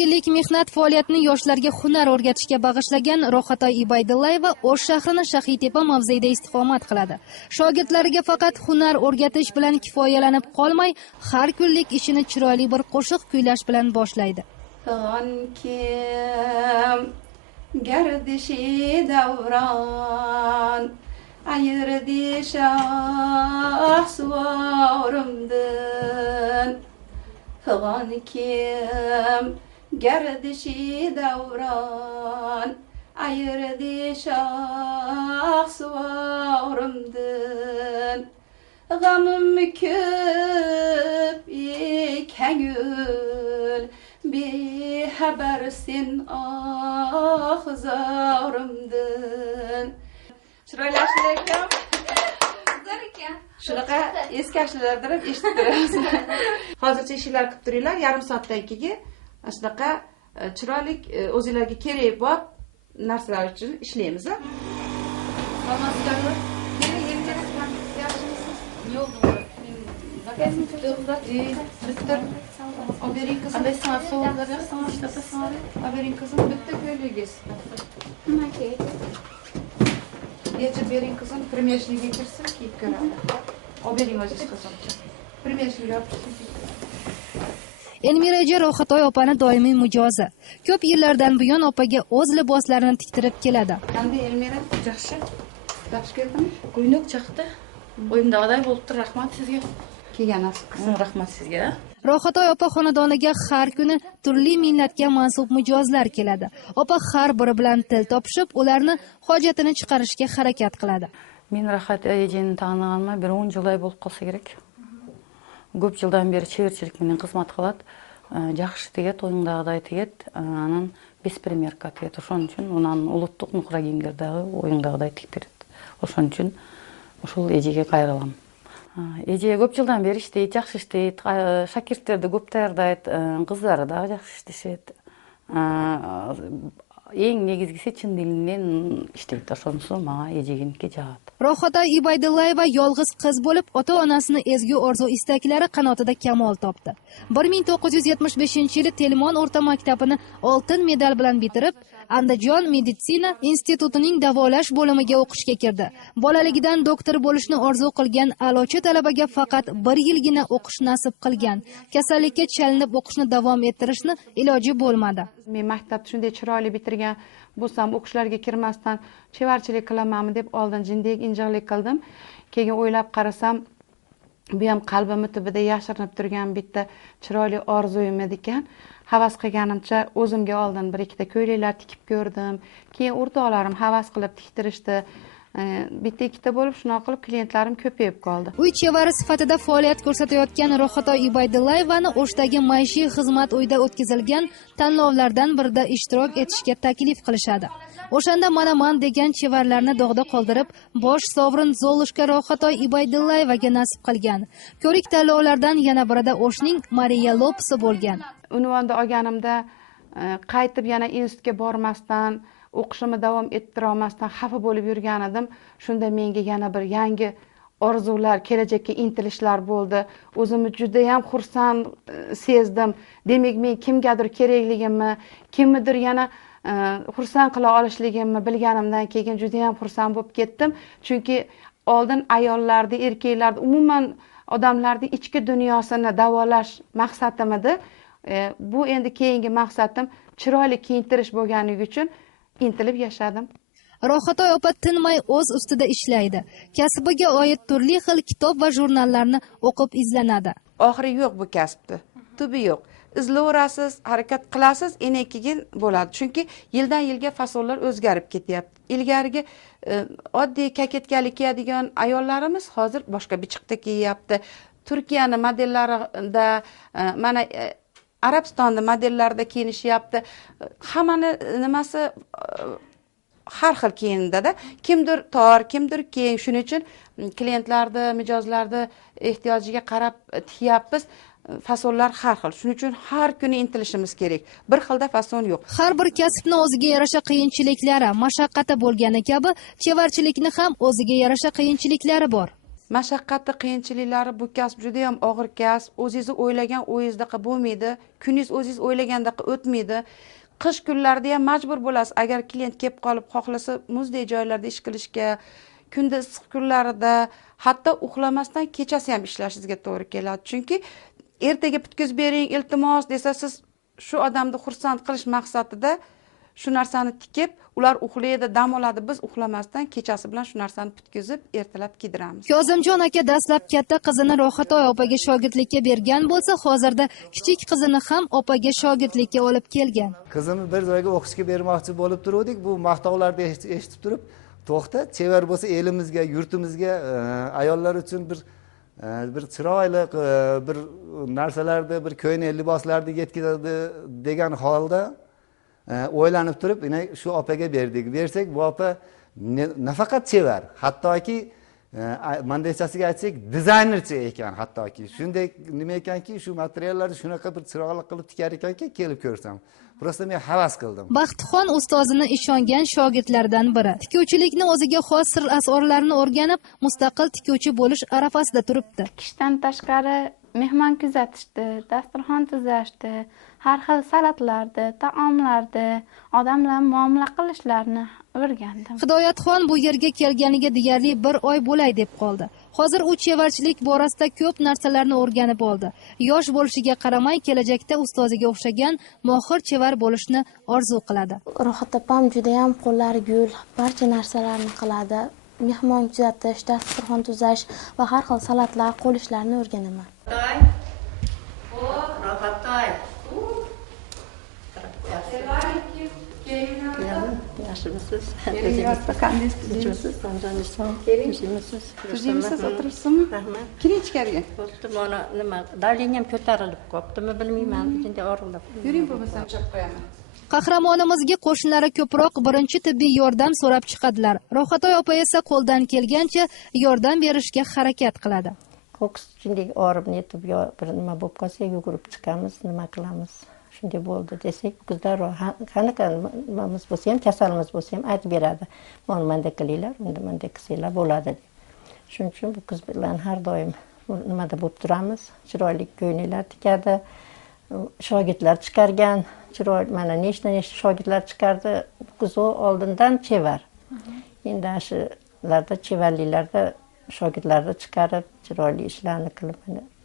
yillik mehnat faoliyatini yoshlarga hunar o'rgatishga bag'ishlagan Ro'xatoy Ibaydullayeva O'sh shahrini Shahitepa mavzeida istiqomat qiladi. Shogirdlariga faqat hunar o'rgatish bilan kifoyalanib qolmay, har kunlik ishini chiroyli bir qo'shiq kuylash bilan boshlaydi. Gardishi davron ayirdi shahsvorumdan Fıgan kim gardishi davron ayirdi shahsvorumdan G'amim ko'p ekangul bexabarsin zorimdan. Chiroyli ashula ekan. Zo'r ekan. Shunaqa eski ashulalardan ham eshitib turamiz. Hozircha ishlar qilib turinglar, yarim soatdan keyin shunaqa chiroyli o'zingizlarga kerak bo'lib narsalar uchun ishlaymiz. Bo'lmasizlarmi? Yo'q. Bitter. Obering kızım. Abi sana soğuklar yapsana işte sana. Obering kızım bitti köylüyüz. Geçir berin kızım. Primyeşliğe geçirsin ki görürler. Obering aziz kızım. Primyeşliğe yapsın. Elmira Ro'xatoy opani doimiy mijozi. Ko'p yillardan buyon opaga o'z liboslarini tiktirib keladi. Qanday Elmira? Yaxshi. Yaxshi keldimi? Qo'ynoq chaqdi. O'yimdag'iday bo'libdi, rahmat sizga. Kelganasiz qizim, rahmat sizga. Ro'xatoy opa xonadoniga har kuni turli millatga mansub mijozlar keladi. Opa har biri bilan til topishib, ularni hojatini chiqarishga harakat qiladi. Men Ro'xat ejini tanig'anman 10 yilday bo'lib qolsa kerak. Ko'p yildan beri chevarchilik bilan xizmat qiladi. Yaxshi tegadi, o'yingdag'iday tegadi. Anan besprimерка tegadi. O'shaning uchun uning uluttuq nuqraginglardagi o'yingdagiday tik beradi. O'shaning uchun o'shul ejiga qayrilaman. Eje ko'p yildan beri ishlaydi, yaxshi ishlaydi, shakirtlarni ko'p tayyorlaydi, qizlari da yaxshi ishlashadi. Eng negizgisi chin dildan ishlaydi, shunisi menga ejeginiki jihad. Ro'xatoy Ibaydullayeva yolg'iz qiz bo'lib, ota-onasini ezgu orzu istaklari qanotida kamol topdi. 1975-yili Telmon o'rta maktabini oltin medal bilan bitirib, Andijon meditsina institutining davolash bo'limiga o'qishga kirdi. Bolaligidan doktor bo'lishni orzu qilgan a'lochi talabaga faqat 1 yilgina o'qish nasib qilgan. Kasallikka chalinib o'qishni davom ettirishni iloji bo'lmadi. Men maktabni shunday chiroyli bitirgan bo'lsam, o'qishlarga kirmasdan chevarchilik qilamanmi deb oldin jindek injiqlik qildim. Keyin o'ylab qarasam, bu ham qalbimning tubida yashirinib turgan bitta chiroyli orzuyim edi ekan. Havas qilganimcha o'zimga oldin bir ikkita ko'ylaklar tikib ko'rdim. Keyin o'rtoqlarim havas qilib tiktirishdi. Bitta ikkita bo'lib shunaqa qilib klientlarim ko'payib qoldi. Uy chevari sifatida faoliyat ko'rsatayotgan Ro'xatoy Ibaydullayevani O'shdagi maishiy xizmat uyida o'tkazilgan tanlovlardan birida ishtirok etishga taklif qilishadi. O'shanda manaman degan chevarlarni dog'da qoldirib, bosh sovrin Zolushka Ro'xatoy Ibaydullayevaga nasib qilgan. Ko'rik tanlovlardan yana birida O'shning Mariya Lopesi bo'lgan. Unvonni olganimda qaytib yana institutga bormasdan, o'qishimni davom ettira olmasdan xafa bo'lib yurgan edim. Shunda menga yana bir yangi orzular, kelajakka intilishlar bo'ldi. O'zimni juda ham xursand sezdim. Demak, men kimgadir kerakligimni, kimnidir yana xursand qila olishligimni bilganimdan keyin juda ham xursand bo'lib ketdim. Chunki oldin ayollarni, erkaklarni, umuman odamlarning ichki dunyosini davolash maqsadim edi. Bu endi keyingi maqsadim chiroyli kiyintirish bo'lganligi uchun intilib yashadim. Ro'xatoy opa tinmay o'z ustida ishlaydi. Kasbiga oid turli xil kitob va jurnallarni o'qib izlanadi. Oxiri yo'q bu kasbda. Tubi yo'q. Izlaverasiz, harakat qilasiz, keyin bo'ladi. Chunki yildan yilga fasllar o'zgarib ketyapti. Ilgarigi oddiy kaketkalik kiyadigan ayollarimiz hozir boshqa bichiqda kiyyapti. Turkiyani modellarida mana Arabistonda modellarda kiyinishyapti. Hammani nimasi har xil kiyindida. Kimdir tor, kimdir keng. Shuning uchun klientlarni, mijozlarni ehtiyojiga qarab tikyapmiz. Fasllar har xil. Shuning uchun har kuni intilishimiz kerak. Bir xilda fason yo'q. Har bir kasbni o'ziga yarasha qiyinchiliklari, mashaqqati bo'lgani kabi, chevarchilikni ham o'ziga yarasha qiyinchiliklari bor. mashaqqati qiyinchiliklari bu kasb juda ham og'ir kasb. O'zingiz o'ylagan o'yingizdaqa bo'lmaydi, kuningiz o'zingiz o'ylagandaqa o'tmaydi. Qish kunlarida ham majbur bo'lasiz, agar klient kelib qolib xohlasa muzdek joylarda ish qilishga, kunda issiq kunlarida hatto uxlamasdan kechasi ham ishlashingizga to'g'ri keladi. Chunki ertaga bitkazib bering, iltimos desa siz shu odamni xursand qilish maqsadida shu narsani tikib, ular uxlaydi, dam oladi, biz uxlamasdan kechasi bilan shu narsani bitkazib, ertalab kiydiramiz. Kozimjon aka dastlab katta qizini Rohatoy opaga shogirdlikka bergan bo'lsa, hozirda kichik qizini ham opaga shogirdlikka olib kelgan. Qizimni bir joyga o'qishga bermoqchi bo'lib turdik. Bu maqtovlarni eshitib turib, to'xta, chevar bo'lsa elimizga, yurtimizga, ayollar uchun bir chiroyli bir narsalarni, bir ko'ylak liboslarni yetkazadi degan holda o'ylanib turib, shu opaga berdik. Bersak, bu opa nafaqat chevar, hattoki mandechasiga aytsak, dizaynerchi ekan, hattoki. Shunday nima ekanki, shu materiallarni shunaqa bir chiroyli qilib tikar ekanki, kelib ko'rsam. Prosta men havas qildim. Baxtixon ustozini ishongan shogirdlardan biri. Tikuvchilikni o'ziga xos sir asrorlarini o'rganib, mustaqil tikuvchi bo'lish arafasida turibdi. Ishdan tashqari mehmon kuzatishdi, dasturxon tuzashdi, har xil salatlarni, taomlarni, odamlar muomala qilishlarini o'rgandim. Hidoyatxon bu yerga kelganiga deyarli 1 oy bo'lay deb qoldi. Hozir u chevarchilik borasida ko'p narsalarni o'rganib oldi. Yosh bo'lishiga qaramay, kelajakda ustoziga o'xshagan mohir chevar bo'lishni orzu qiladi. Rohat opam juda ham qo'llari gul, barcha narsalarni qiladi. Mehmon kuzatish, dasturxon tuzash va har xil salatlar, qo'l ishlarini o'rganaman. Rohatoy. Yaxshimisiz? Turjimisiz, o'tiribsizmi? Rahmat. Kiring ichkariga. Bo'pti, mana nima, davleniyam ko'tarilib qolibdimi, bilmayman, ichida og'irlab. Yuring, bo'lmasam chop qo'yaman. Qahramonimizga qo'shnilari ko'proq birinchi tibbiy yordam so'rab chiqadilar. Rohatoy opa esa qo'ldan kelgancha yordam berishga harakat qiladi. Ko'ks shunday og'rib netib bir nima bo'lib qolsa, yugurib chiqamiz, nima qilamiz. Shunday bo'ldi desak, qizlar qanaqa nimamiz bo'lsa ham, kasalimiz bo'lsa ham aytib beradi. Mana menda qilinglar, unda menda qilsanglar bo'ladi. Shuning uchun bu qiz bilan har doim nimada bo'lib turamiz. Chiroyli ko'ylaklar tikadi, shogirdlar chiqargan, chiroyli mana nechta shogirdlar chiqardi. Qiz oldindan chevar. Endi shularda chevarliklarda shogirdlarni chiqarib, chiroyli ishlarni qilib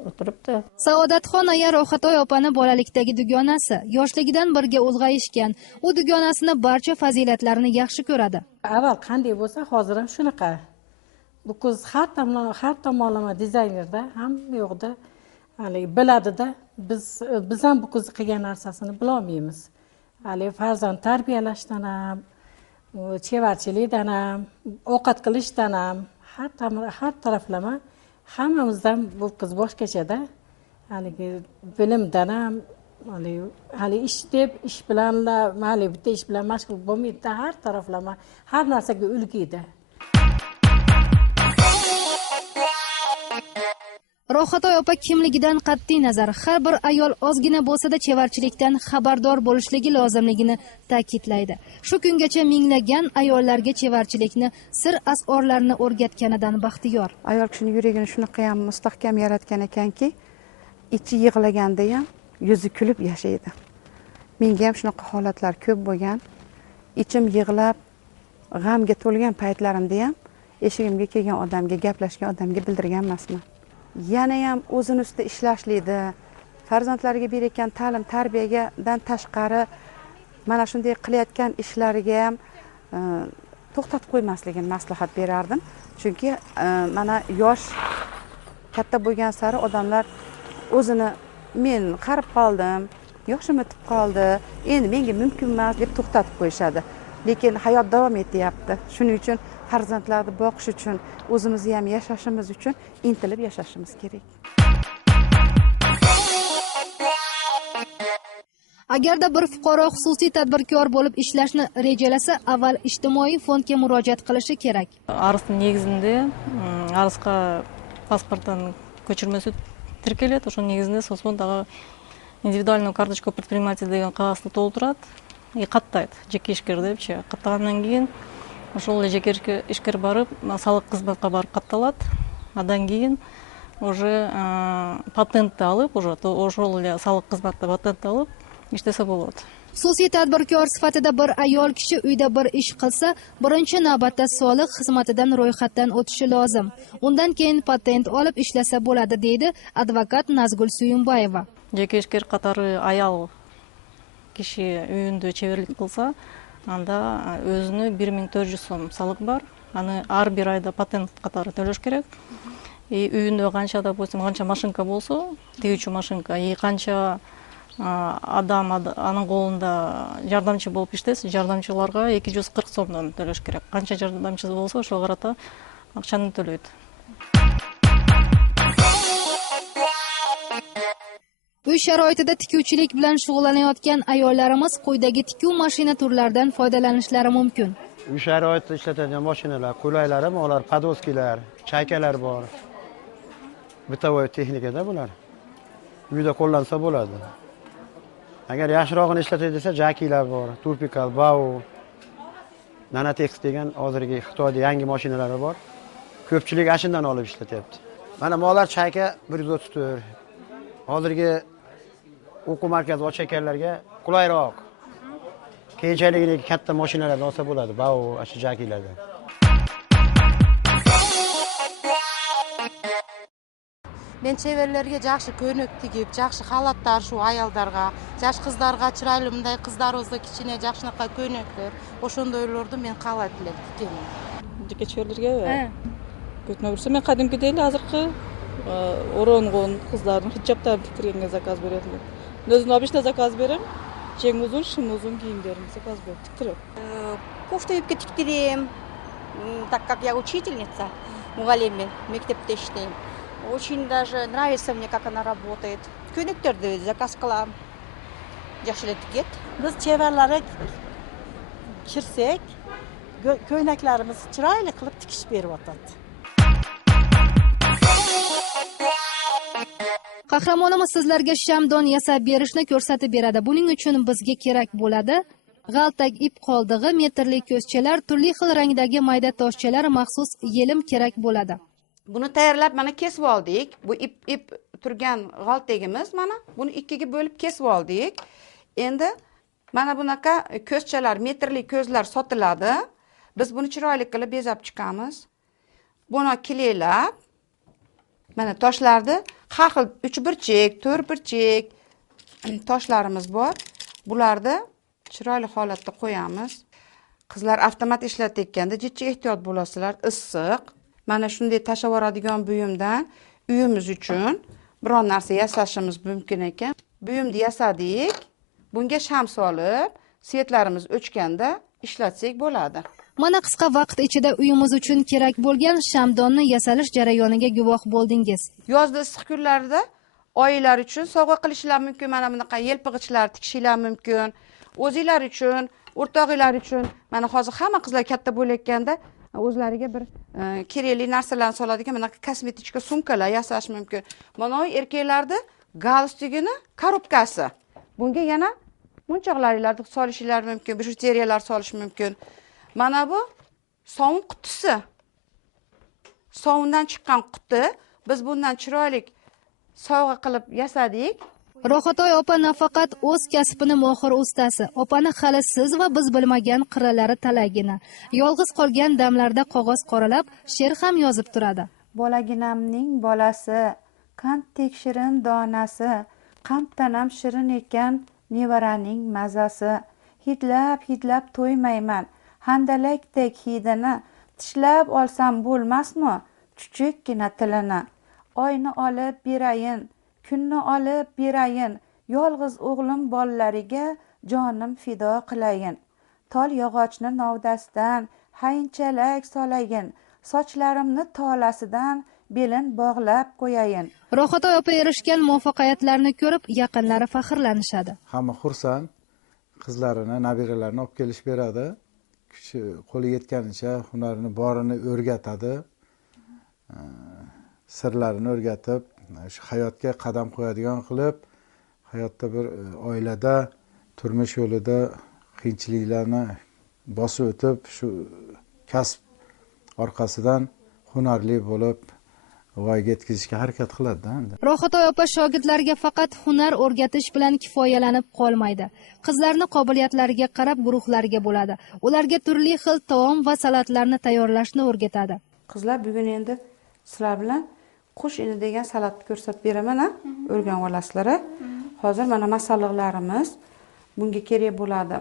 o'tiribdi. Saodatxon aya Rohatoy opani bolalikdagi dugonasi, yoshligidan birga ulg'ayishgan. U dugonasini barcha fazilatlarini yaxshi ko'radi. Avval qanday bo'lsa, hozir ham shunaqa. Bu qiz har tomonlama dizaynerda, hamma yoqda biladi-da. Biz ham bu qiz qilgan narsasini bila olmaymiz. Farzand tarbiyalashdan ham, chevarchilikdan ham, ovqat qilishdan ham har taraflama hammamizdan bu qiz boshqachada. Bilimdan ham, ish deb ish bilan, bitta ish bilan mashg'ul bo'lmaydi, har taraflama, har narsaga ulgiydi. Rohatoy opa kimligidan qat'iy nazar har bir ayol ozgina bo'lsa-da chevarchilikdan xabardor bo'lishligi lozimligini ta'kidlaydi. Shu kungacha minglagan ayollarga chevarchilikni sir asrorlarini o'rgatganidan baxtiyor. Ayol kishining yuragini shunaqa ham mustahkam yaratgan ekanki, ichi yig'laganda ham yuzi kulib yashaydi. Menga ham shunaqa holatlar ko'p bo'lgan. Ichim yig'lab, g'amga to'lgan paytlarimda ham eshigimga kelgan odamga, gaplashgan odamga bildirgan emasman. Yana ham o'zini ustida ishlashlikda, farzandlariga berayotgan ta'lim tarbiyadan tashqari mana shunday qilayotgan ishlariga ham to'xtatib qo'ymasligini maslahat berardim. Chunki mana yosh katta bo'lgan sari odamlar o'zini men qarib qoldim, yoshim o'tib qoldi, endi menga mumkin emas deb to'xtatib qo'yishadi. Lekin hayot davom etyapti. Shuning uchun farzandlarni boqish uchun, o'zimizni ham yashashimiz uchun intilib yashashimiz kerak. Agarda bir fuqaro xususiy tadbirkor bo'lib ishlashni rejalasa, avval ijtimoiy fondga murojaat qilishi kerak. Arzdың негізінде арызға паспорттан көшірмесі тіркеледі. Ошол негізінде сосын дағы индивидуальную карточку предпринимателя деген қағазды толтырады и қаттайды. Жеке ішкер депші. Қаттағаннан кейін ошол жеке ішкер барып, салық қызметке барып қатталады. Андан кейін уже патентті алып, уже ошол эле салык кызматында патентти алып иштесе болот. Xususiy tadbirkor sifatida bir ayol kishi uyda bir ish qilsa, birinchi navbatda soliq xizmatidan ro'yxatdan o'tishi lozim. Undan keyin patent olib ishlasa bo'ladi, deydi advokat Nazgul Suyunbayeva. Жеке ишкер катары аял киши үйүндө чеберлик кылса, анда өзүнө 1400 сом салык бар. Аны ар бир айда патент катары төлөш керек. Үйүндө канча, допустим, канча машинка болсо, тигүүчү машинка, канча адам анын колунда жардамчы болуп иштесе, жардамчыларга 240 сомдон төлөш керек. Канча жардамчысы болсо, ошого карата акчаны төлөйт. Uy sharoitida tikuvchilik bilan shug'ullanayotgan ayollarimiz quyidagi tikuv mashina turlaridan foydalanishlari mumkin. Uy sharoitida ishlatadigan mashinalar, qulaylari, ular padoskilar, chaykalar bor. Bitovoy texnikada bular. Uyda qo'llansa bo'ladi. Agar yaxshirog'ini ishlatay desa, jakilar bor, Turpikal, Bau, Nanatex degan hozirgi Xitoyda yangi mashinalar bor. Ko'pchilik ashundan olib ishlatyapti. Mana molar chayka 134. Hozirgi o'quv markazi ochaykanlarga qulayroq. Keyinchalik katta mashinalardan olsa bo'ladi, Bau, ashi jakilardan. Men chevarlarga yaxshi ko'ylak tigib, yaxshi xalatlar shu ayollarga, yosh qizlarga chiroyli bunday qizlar o'zida kichkina yaxshinaqa ko'ylaklar, o'shandaylarni men xalat bilan tikaman. Jeka chevarlarga ko'tma bo'lsa, men qadimgidek hozirgi o'rong'on qizlarning hijoblarini tiktirganga zakaz beryapman. O'zim obishda zakaz beraman. Cheng uzun, shim uzun kiyimlarimni zakaz berib tiktirib. Кофту юбка тиктирем, так как я учительница, мугалиммен, мектепте иштейм. Очень даже нравится мне, как она работает. Ko'ylaklarni zakaz qilaman. Yaxshilab tikет. Biz chevarlarga kirsak, ko'ylaklarimiz chiroyli qilib tikish beryapti. Qahramonimiz sizlarga shamdon yasab berishni ko'rsatib beradi. Buning uchun bizga kerak bo'ladi g'altak ip qoldig'i, metrli ko'zchalar, turli xil rangdagi mayda toshchalar, maxsus yelim kerak bo'ladi. Buni tayyorlab mana kesib oldik. Bu ip turgan g'altagimiz mana buni ikkiga bo'lib kesib oldik. Endi mana bunaqa ko'zchalar, metrli ko'zlar sotiladi. Biz buni chiroyli qilib bezab chiqamiz. Buni kileylab mana toshlarni har xil 3 burchak, 4 burchak toshlarimiz bor. Bularni chiroyli holatda qo'yamiz. Qizlar avtomat ishlatayotganda jichcha ehtiyot bo'lasizlar, issiq. Mana shunday tashavoradigan buyumdan uyimiz uchun biron narsa yasashimiz mumkin ekan. Buyumni yasadik. Bunga sham solib, svetlarimiz o'chganda ishlatsak bo'ladi. Mana qisqa vaqt ichida uyimiz uchun kerak bo'lgan shamdonni yasalish jarayoniga guvoh bo'ldingiz. Yozda issiq kunlarda oilalar uchun sovg'a qilishlar mumkin. Mana bunaqa yelpig'ichlar tikishlar mumkin. O'zinglar uchun, o'rtog'inglar uchun. Mana hozir hamma qizlar katta bo'layotganda o'zlariga bir kerakli narsalarni soladigan mana kosmetichka sumkalar yasash mumkin. Mana erkaklarda galstukini korobkasi. Bunga yana munchoqlaringlarni solishinlar mumkin, bijuteriyalar solish mumkin. Mana bu sovun qutisi. Sovundan chiqqan quti. Biz bundan chiroyli sovg'a qilib yasadik. Rohatoy opa nafaqat o'z kasbini mohir ustasi, opani hali siz va biz bilmagan qirralari talagina. Yolg'iz qolgan damlarda qog'oz qoralab, she'r ham yozib turadi. Bolaginamning bolasi, qand tekshirin donasi, qandtanam shirin ekan nevaraning mazasi. Hidlab to'ymayman, handalakdek hidini, tishlab olsam bo'lmasmi, chuchukkina tilini. Oyni olib berayin, kunni olib berayin, yolg'iz o'g'lim bolalariga jonim fido qilayin. Tol yog'ochni novdasidan haynchalak solayin, sochlarimni tolasidan belin bog'lab qo'yayin. Rohatoy opa erishgan muvaffaqiyatlarni ko'rib, yaqinlari faxrlanishadi. Hamma xursand, qizlarini, nabiralarini olib kelish beradi. Kuchi qo'li yetganicha hunarini borini o'rgatadi. Sirlarini o'rgatib, shu hayotga qadam qo'yadigan qilib, hayotda bir oilada, turmush yo'lida qiyinchiliklarni bosib o'tib, shu kasb orqasidan hunarli bo'lib, voyaga yetkazishga harakat qiladida. Rohatoy opa shogirdlarga faqat hunar o'rgatish bilan kifoyalanib qolmaydi. Qizlarni qobiliyatlariga qarab guruhlarga bo'ladi. Ularga turli xil taom va salatlarni tayyorlashni o'rgatadi. Qizlar, bugun endi sizlar bilan qush ini degan salatni ko'rsatib beraman, o'rganib olasizlar. Hozir mana masalliqlarimiz. Bunga kerak bo'ladi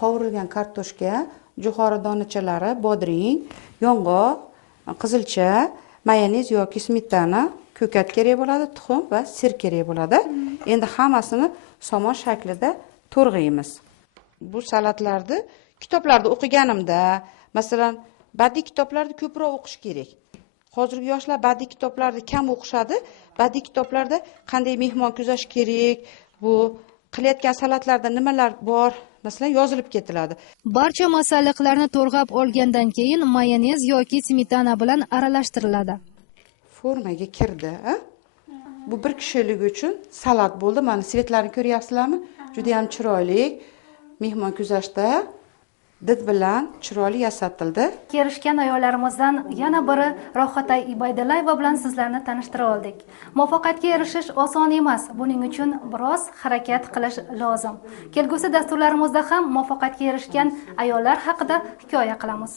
qovurilgan kartoshka, jo'xori donachalari, bodring, yong'oq, qizilcha, mayonez yoki smetana, ko'kat kerak bo'ladi, tuxum va sir kerak bo'ladi. Endi hammasini somon shaklida to'rg'aymiz. Bu salatlarni kitoblarda o'qiganimda, masalan, badiiy kitoblarda ko'proq o'qish kerak. Hozirgi yoshlar badiiy kitoblarni kam o'qishadi. Badiiy kitoblarda qanday mehmon kuzash kerak, bu qilayotgan salatlarda nimalar bor, masalan, yozilib ketiladi. Barcha masalliqlarni to'rg'ab olgandan keyin mayonez yoki smetana bilan aralashtiriladi. Formaga kirdi. Bu bir kishilik uchun salat bo'ldi. Mana svetlarini ko'ryapsizlarmi? Juda ham chiroyli. Mehmon kuzashda did bilan chiroyli yasatildi. Kerishgan ayollarimizdan yana biri Rohatay Ibaydalayeva bilan sizlarni tanishtira oldik. Muvaffaqiyatga erishish oson emas. Buning uchun biroz harakat qilish lozim. Kelgusi dasturlarimizda ham muvaffaqiyatga erishgan ayollar haqida hikoya qilamiz.